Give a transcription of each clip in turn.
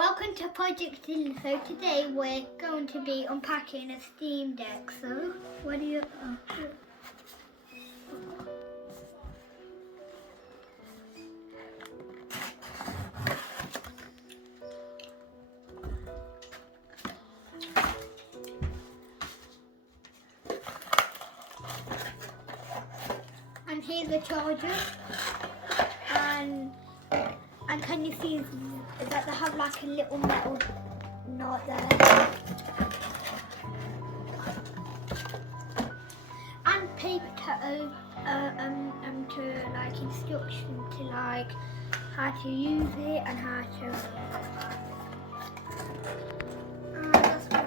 Welcome to Project Zilla. So today we're going to be unpacking a Steam Deck. So what do you... And here's the charger. And can you see that they have like a little metal knot there? And paper to like instruction to like how to use it and how to. That's what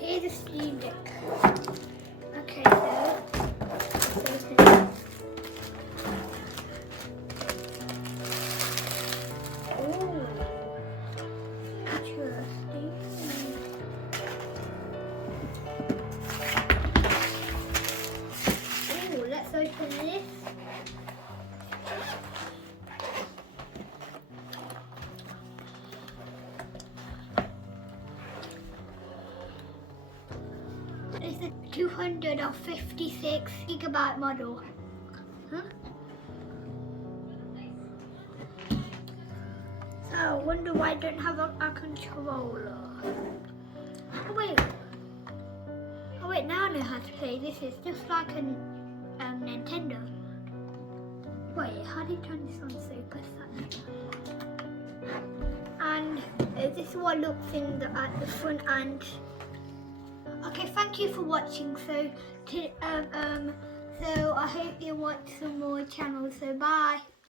here's a Steam Deck. Okay, so. Let's open this. It's a 256 gigabyte model. Huh? So I wonder why I don't have a controller. Oh wait, now I know how to play. This is just like a Nintendo. Wait, how do you turn this on? So you press that. And this is what looks in at the front end. Okay, thank you for watching. So I hope you watch some more channels. So bye.